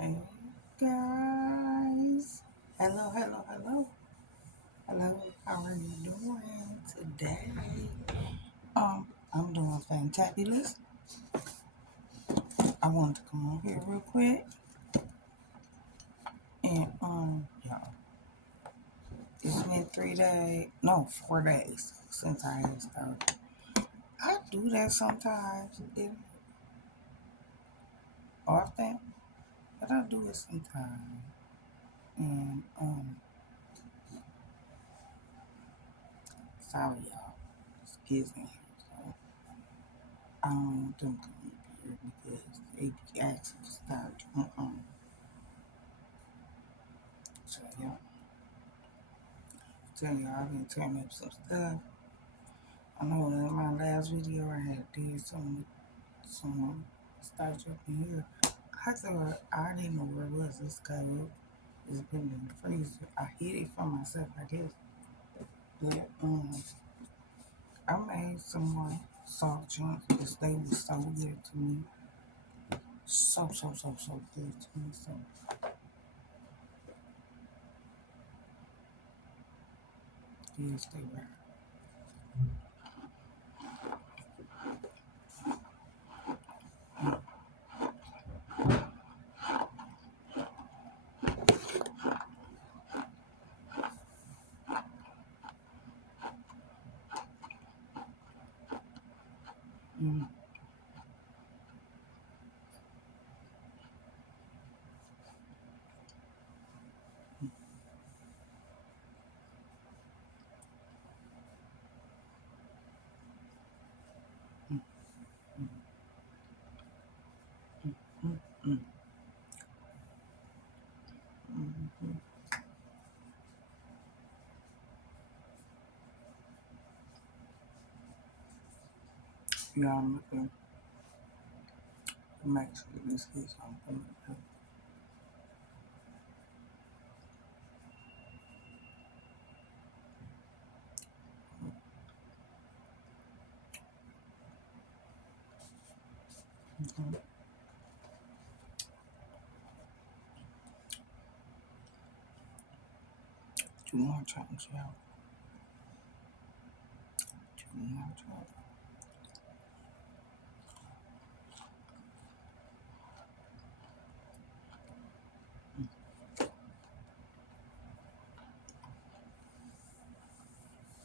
Hey guys. Hello, hello, hello. Hello. How are you doing today? I'm doing fantabulous. I wanted to come on here real quick and y'all, it's been 3 days, no, 4 days since I had started. I do that sometimes, often, but I do it sometimes. And sorry y'all, it's kids in here, so I don't want them coming up here because they be asking for stuff. So yeah, tell y'all I've been turning up some stuff. I know in my last video I had did some starch up in here. I thought I didn't know where it was. It's cold. It's been in the freezer. I hid it from myself, I guess. But I made some more soft chunks because they were so good to me. So good to me. So yes, they were. Mm, mm, mm, mm, mm. Yeah, I'm looking to make sure this is something. Mm-hmm. Two more chunks, yeah. Two more chunks.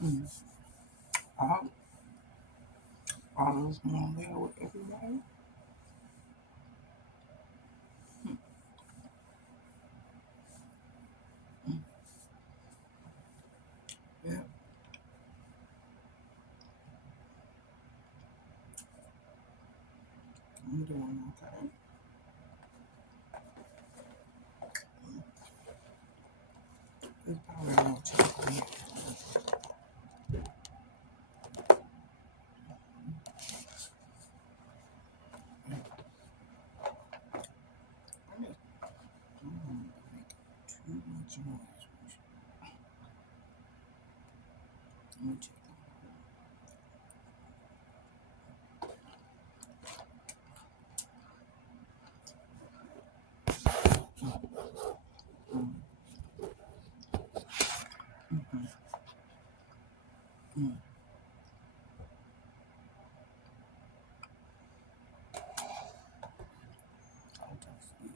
Mm. All, all those going well with everybody. Mm. Yeah, I'm doing okay. It's probably no chocolate. I just don't want to make too much noise. Let me check. Mm, mm, mm. I'll just see.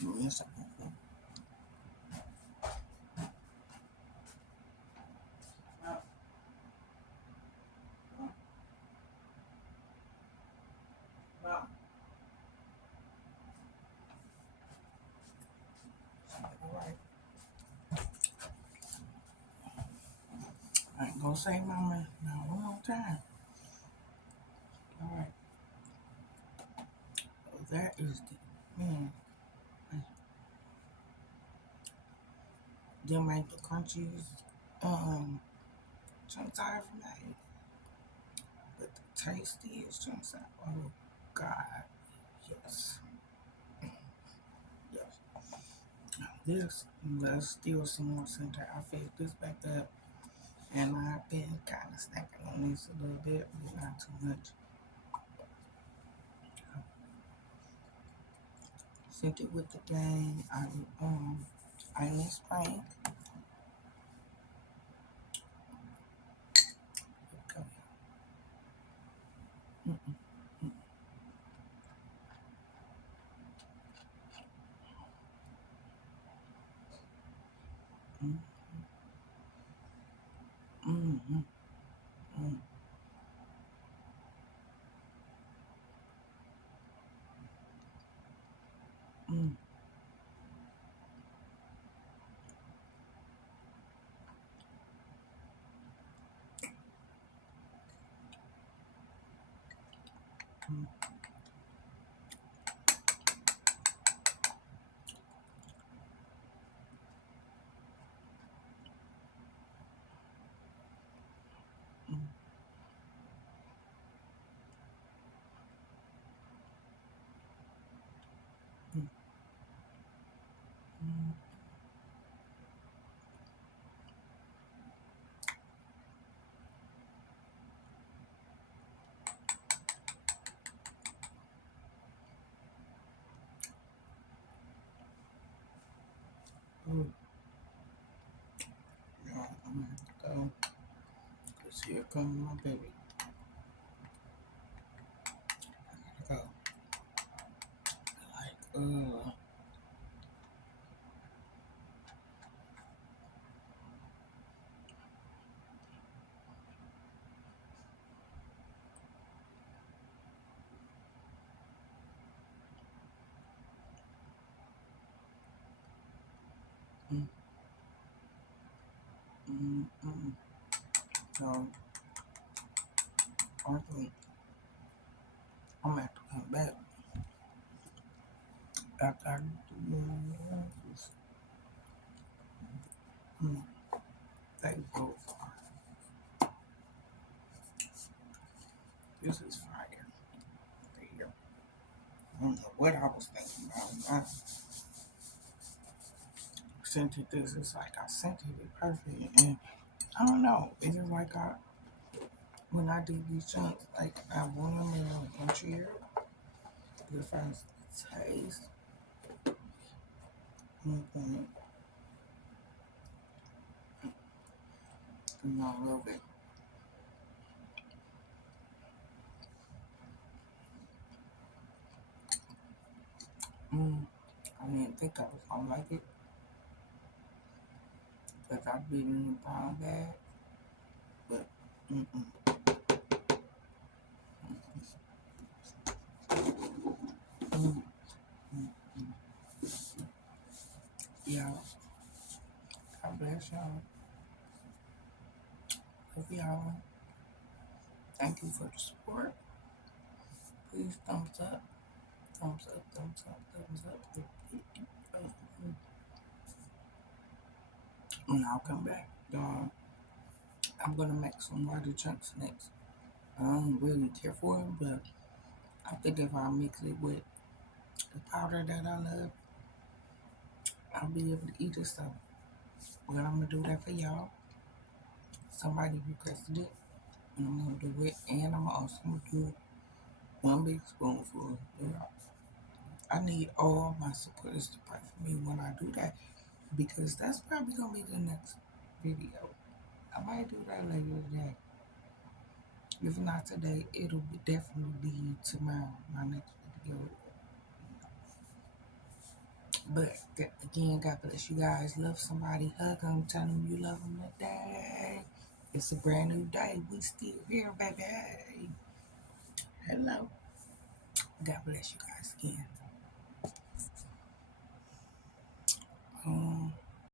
Mm, yes, I can. All right. I ain't gonna say mama now one more time. All right. So that is the man. Them ain't the crunchiest chunks I ever made, but the tastiest chunks I. Oh God, yes. this, there's still some more center. I filled this back up, and I've been kind of snacking on this a little bit, but not too much. Sent it with the gang. I miss spring. Go. Mm, mm, mm, mm, mm, mm, mm, mm, mm, mm. Yeah, I'm gonna go. Cause here come my baby. I gotta go. Like, mm, mm. So I think I'm gonna have to come back after I do this. Mm, thank you so far. This is fire. There. I don't know what I was thinking about. I sent it this. It's like I sent it perfect, and I don't know. It's just like when I do these chunks, like I want them in cheer. The first taste, point, and I love it. Mm, I didn't think I was gonna like it because I've been in the brown bag, but mm-mm, mm, mm, yeah. God bless y'all. Love y'all. Thank you for the support. Please thumbs up, thumbs up, thumbs up, thumbs up. And I'll come back. I'm gonna make some larger chunks next. I don't really care for them, but I think if I mix it with the powder that I love, I'll be able to eat it. So, well, I'm gonna do that for y'all. Somebody requested it, and I'm gonna do it. And I'm also gonna do one big spoonful. You know, I need all my supporters to pray for me when I do that because that's probably gonna be the next video. I might do that later today. If not today, it'll definitely be tomorrow. My next video. But again, God bless you guys. Love somebody, hug them, tell them you love them today. It's a brand new day. We still here, baby. Hello. God bless you guys again. Um,